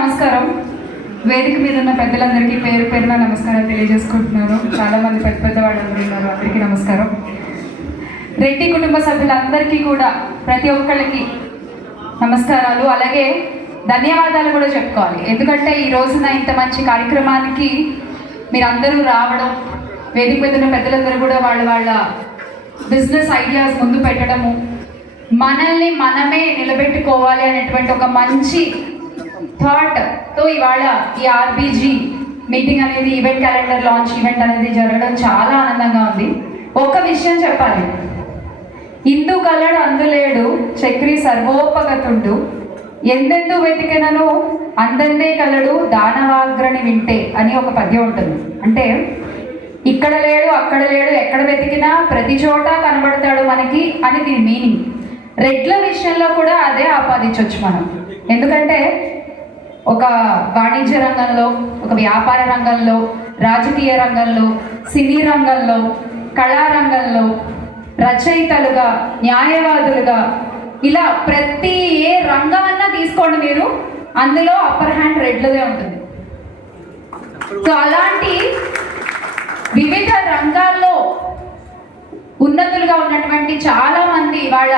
నమస్కారం. వేదిక మీద ఉన్న పెద్దలందరికీ పేరు పేరున నమస్కారం తెలియజేసుకుంటున్నాను. చాలా మంది పెద్ద పెద్ద వాళ్ళందరూ ఉన్నారు, అందరికీ నమస్కారం. రెడ్డి కుటుంబ సభ్యులందరికీ కూడా ప్రతి ఒక్కళ్ళకి నమస్కారాలు, అలాగే ధన్యవాదాలు కూడా చెప్పుకోవాలి. ఎందుకంటే ఈ రోజున ఇంత మంచి కార్యక్రమానికి మీరందరూ రావడం, వేదిక మీద ఉన్న పెద్దలందరూ కూడా వాళ్ళ బిజినెస్ ఐడియాస్ ముందు పెట్టడము, మనల్ని మనమే నిలబెట్టుకోవాలి అనేటువంటి ఒక మంచి థాట్తో ఇవాళ ఈ ఆర్బీజీ మీటింగ్ అనేది, ఈవెంట్ క్యాలెండర్ లాంచ్ ఈవెంట్ అనేది జరగడం చాలా ఆనందంగా ఉంది. ఒక విషయం చెప్పాలి, ఇందు కలడు అందులేడు చక్రి సర్వోపగతుండు, ఎందెందు వెతికినను అందందే కలడు దానవాగ్రని వింటే అని ఒక పద్యం ఉంటుంది. అంటే ఇక్కడ లేడు, అక్కడ లేడు, ఎక్కడ వెతికినా ప్రతి చోట కనబడతాడు మనకి అని దీని మీనింగ్. రెడ్ల విషయంలో కూడా అదే ఆపాదించవచ్చు మనం. ఎందుకంటే ఒక వాణిజ్య రంగంలో, ఒక వ్యాపార రంగంలో, రాజకీయ రంగంలో, సినీ రంగంలో, కళారంగంలో, రచయితలుగా, న్యాయవాదులుగా, ఇలా ప్రతి ఏ రంగమన్నా తీసుకోండి మీరు, అందులో అప్పర్ హ్యాండ్ రెడ్లదే ఉంటుంది. సో అలాంటి వివిధ రంగాల్లో ఉన్నతులుగా ఉన్నటువంటి చాలా మంది ఇవాళ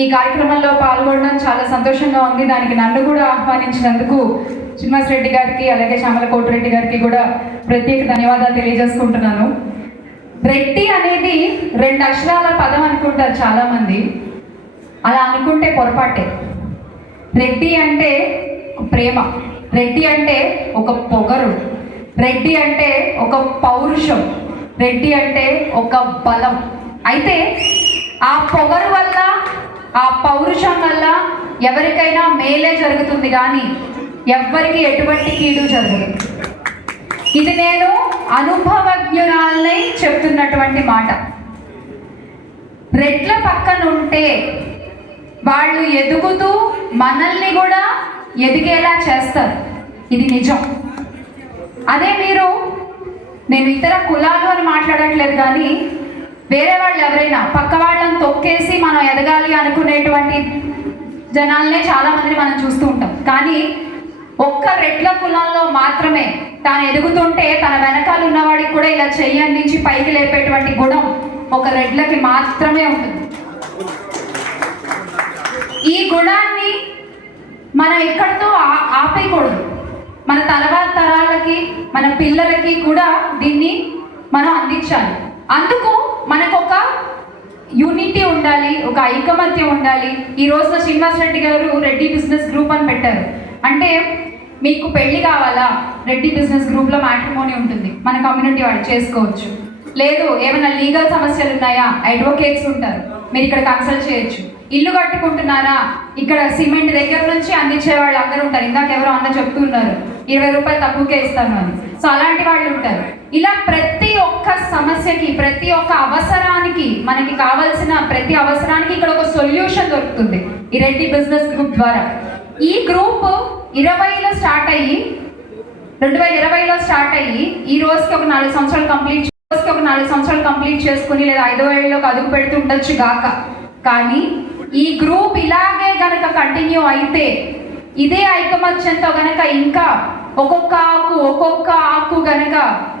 ఈ కార్యక్రమంలో పాల్గొనడం చాలా సంతోషంగా ఉంది. దానికి నన్ను కూడా ఆహ్వానించినందుకు శ్రీనివాస్ రెడ్డి గారికి, అలాగే శ్యామల కోటిరెడ్డి గారికి కూడా ప్రత్యేక ధన్యవాదాలు తెలియజేసుకుంటున్నాను. రెడ్డి అనేది 2 అక్షరాల పదం అనుకుంటారు చాలా మంది. అలా అనుకుంటే పొరపాటే. రెడ్డి అంటే ప్రేమ, రెడ్డి అంటే ఒక పొగరు, రెడ్డి అంటే ఒక పౌరుషం, రెడ్డి అంటే ఒక బలం. అయితే ఆ పొగరు వల్ల, ఆ పౌరుషం వల్ల ఎవరికైనా మేలే జరుగుతుంది, కానీ ఎవ్వరికి ఎటువంటి కీడు జరగదు. ఇది నేను అనుభవజ్ఞురాలై చెప్తున్నటువంటి మాట. రెడ్ల పక్కన ఉంటే వాళ్ళు ఎదుగుతూ మనల్ని కూడా ఎదిగేలా చేస్తారు, ఇది నిజం. అదే నేను ఇతర కులాలు అని మాట్లాడట్లేదు, కానీ వేరే వాళ్ళు ఎవరైనా పక్క వాళ్ళని తొక్కేసి మనం ఎదగాలి అనుకునేటువంటి జనాలనే చాలా మందిని మనం చూస్తూ ఉంటాం. కానీ ఒక్క రెడ్ల కులంలో మాత్రమే తాను ఎదుగుతుంటే తన వెనకాల ఉన్నవాడికి కూడా ఇలా చెయ్యి అందించి పైకి లేపేటువంటి గుణం ఒక రెడ్లకి మాత్రమే ఉంటుంది. ఈ గుణాన్ని మనం ఎక్కడితో ఆపేయకూడదు. మన తర్వాత తరాలకి, మన పిల్లలకి కూడా దీన్ని మనం అందించాలి. అందుకు మనకు ఒక యూనిటీ ఉండాలి, ఒక ఐకమత్యం ఉండాలి. ఈ రోజున శ్రీనివాస్ రెడ్డి గారు రెడ్డి బిజినెస్ గ్రూప్ అని పెట్టారు. అంటే మీకు పెళ్లి కావాలా, రెడ్డి బిజినెస్ గ్రూప్లో మ్యాట్రిమోనీ ఉంటుంది, మన కమ్యూనిటీ వాళ్ళు చేసుకోవచ్చు. లేదు ఏమైనా లీగల్ సమస్యలు ఉన్నాయా, అడ్వకేట్స్ ఉంటారు, మీరు ఇక్కడ కన్సల్ట్ చేయొచ్చు. ఇల్లు కట్టుకుంటున్నారా, ఇక్కడ సిమెంట్ దగ్గర నుంచి అందించే వాళ్ళు అందరూ ఉంటారు. ఇందాక ఎవరో అన్న చెప్తున్నారు 20 రూపాయలు తక్కువకే ఇస్తాను అని. సో అలాంటి వాళ్ళు ఉంటారు. ఇలా ప్రతి ఒక్క సమస్యకి, ప్రతి ఒక్క అవసరానికి, మనకి కావాల్సిన ప్రతి అవసరానికి ఇక్కడ ఒక సొల్యూషన్ దొరుకుతుంది ఈ రెడ్డి బిజినెస్ గ్రూప్ ద్వారా. ఈ గ్రూప్ 2020లో స్టార్ట్ అయ్యి ఈ రోజుకి ఒక 4 సంవత్సరాలు కంప్లీట్ చేసుకుని, లేదా 5వ ఏళ్ళలోకి అడుగు పెడుతుండొచ్చు గాక. కానీ ఈ గ్రూప్ ఇలాగే గనక కంటిన్యూ అయితే, ఇదే ఐకమత్యంతో గనక ఇంకా ఒక్కొక్క ఆకు గనక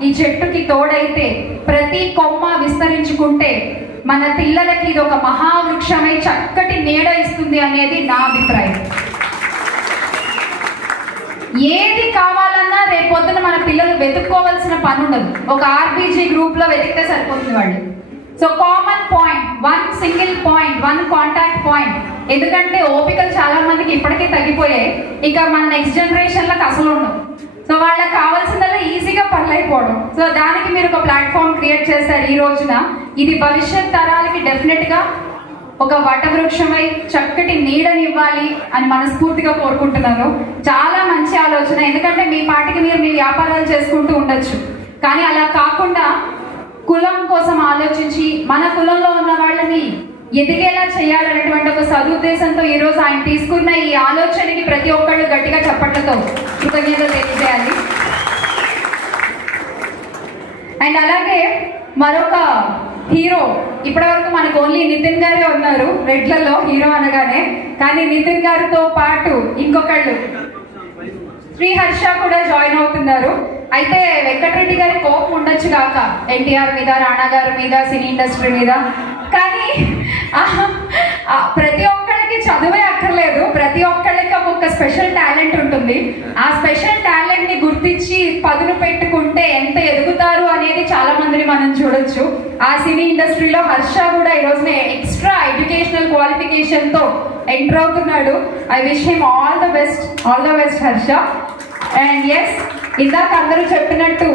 ఈ చెట్టుకి తోడైతే, ప్రతి కొమ్మ విస్తరించుకుంటే మన పిల్లలకి ఇది ఒక మహావృక్షమై చక్కటి నీడ ఇస్తుంది అనేది నా అభిప్రాయం. ఏది కావాలన్నా రేపొద్దున మన పిల్లలు వెతుక్కోవాల్సిన పని ఉండదు. ఒక ఆర్బీజీ గ్రూప్లో వెతికితే సరిపోతుంది వాళ్ళు. So common point, 1 single point, 1 contact point. ఎందుకంటే ఓపికలు చాలా మందికి ఇప్పటికే తగ్గిపోయాయి, ఇక మన నెక్స్ట్ జనరేషన్లకు అసలు ఉండవు. సో వాళ్ళకి కావాల్సిందల్లా ఈజీగా పనులైపోవడం. సో దానికి మీరు ఒక ప్లాట్ఫామ్ క్రియేట్ చేశారు ఈ రోజున. ఇది భవిష్యత్ తరాలకి డెఫినెట్గా ఒక వటవృక్షమై చక్కటి నీడనివ్వాలి అని మనస్ఫూర్తిగా కోరుకుంటున్నాను. చాలా మంచి ఆలోచన. ఎందుకంటే మీ పాటికి మీరు మీ వ్యాపారాలు చేసుకుంటూ ఉండొచ్చు, కానీ అలా కాకుండా కులం కోసం ఆలోచించి మన కులంలో ఉన్న వాళ్ళని ఎదిగేలా చేయాలనేటువంటి ఒక సదుద్దేశంతో ఈరోజు ఆయన తీసుకున్న ఈ ఆలోచనకి ప్రతి ఒక్కళ్ళు గట్టిగా చప్పట్లతో కృతజ్ఞతలు తెలియజేయాలి. అండ్ అలాగే మరొక హీరో, ఇప్పటివరకు మనకు ఓన్లీ నితిన్ గారే ఉన్నారు రెడ్లలో హీరో అనగానే, కానీ నితిన్ గారితో పాటు ఇంకొకళ్ళు శ్రీహర్ష కూడా జాయిన్ అవుతున్నారు. అయితే వెంకటరెడ్డి గారి కోపం ఉండొచ్చు కాక ఎన్టీఆర్ మీద, రాణా గారి మీద, సినీ ఇండస్ట్రీ మీద. కానీ ప్రతి ఒక్కళ్ళకి చదువే అక్కర్లేదు, ప్రతి ఒక్కళ్ళకి ఒక్కొక్క స్పెషల్ టాలెంట్ ఉంటుంది. ఆ స్పెషల్ టాలెంట్ ని గుర్తించి పదును పెట్టుకుంటే ఎంత ఎదుగుతారు అనేది చాలా మందిని మనం చూడొచ్చు. ఆ సినీ ఇండస్ట్రీలో హర్ష కూడా ఈ రోజున ఎక్స్ట్రా ఎడ్యుకేషనల్ క్వాలిఫికేషన్ తో ఎంటర్ అవుతున్నాడు. I wish him all the best Harsha. And yes, ఇందాక అందరూ చెప్పినట్టు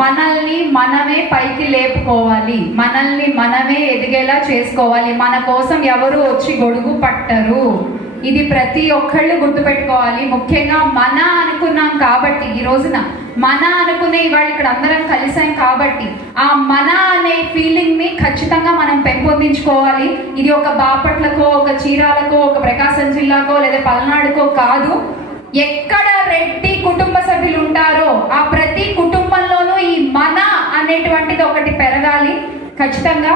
మనల్ని మనమే పైకి లేపుకోవాలి, మనల్ని మనమే ఎదిగేలా చేసుకోవాలి. మన కోసం ఎవరు వచ్చి గొడుగు పట్టరు. ఇది ప్రతి ఒక్కళ్ళు గుర్తుపెట్టుకోవాలి. ముఖ్యంగా మన అనుకున్నాం కాబట్టి, ఈ రోజున మన అనుకునే ఇవాళ ఇక్కడ అందరం కలిసాం కాబట్టి ఆ మన అనే ఫీలింగ్ ని ఖచ్చితంగా మనం పెంపొందించుకోవాలి. ఇది ఒక బాపట్లకో, ఒక చీరాలకో, ఒక ప్రకాశం జిల్లాకో లేదా పల్నాడుకో కాదు. ఎక్కడ రెడ్డి కుటుంబ సభ్యులు ఉంటారో ఆ ప్రతి కుటుంబంలోనూ ఈ మన అనేటువంటిది ఒకటి పెరగాలి ఖచ్చితంగా.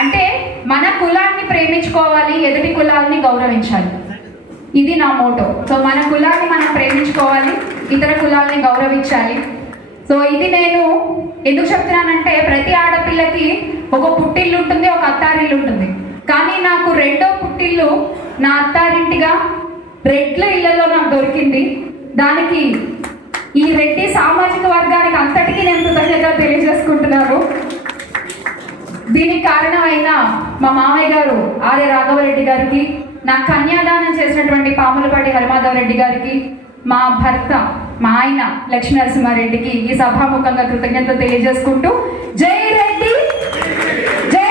అంటే మన కులాన్ని ప్రేమించుకోవాలి, ఎదుటి కులాలని గౌరవించాలి. ఇది నా మోటో. సో మన కులాన్ని మనం ప్రేమించుకోవాలి, ఇతర కులాలని గౌరవించాలి. సో ఇది నేను ఎందుకు చెప్తున్నానంటే, ప్రతి ఆడపిల్లకి ఒక పుట్టిల్లు ఉంటుంది, ఒక అత్తారిల్లు ఉంటుంది. కానీ నాకు రెండో పుట్టిల్లు నా అత్తారింటిగా రెడ్ల ఇళ్లలో నాకు దొరికింది. దానికి ఈ రెడ్డి సామాజిక వర్గానికి అంతటికీ నేను కృతజ్ఞత తెలియజేసుకుంటున్నాను. దీనికి కారణమైన మా మామయ్య గారు ఆర్య రాఘవరెడ్డి గారికి, నా కన్యాదానం చేసినటువంటి పాములపాటి హరిమాధవరెడ్డి గారికి, మా భర్త మా ఆయన లక్ష్మీ నరసింహారెడ్డికి ఈ సభాముఖంగా కృతజ్ఞత తెలియజేసుకుంటూ జై రెడ్డి, జై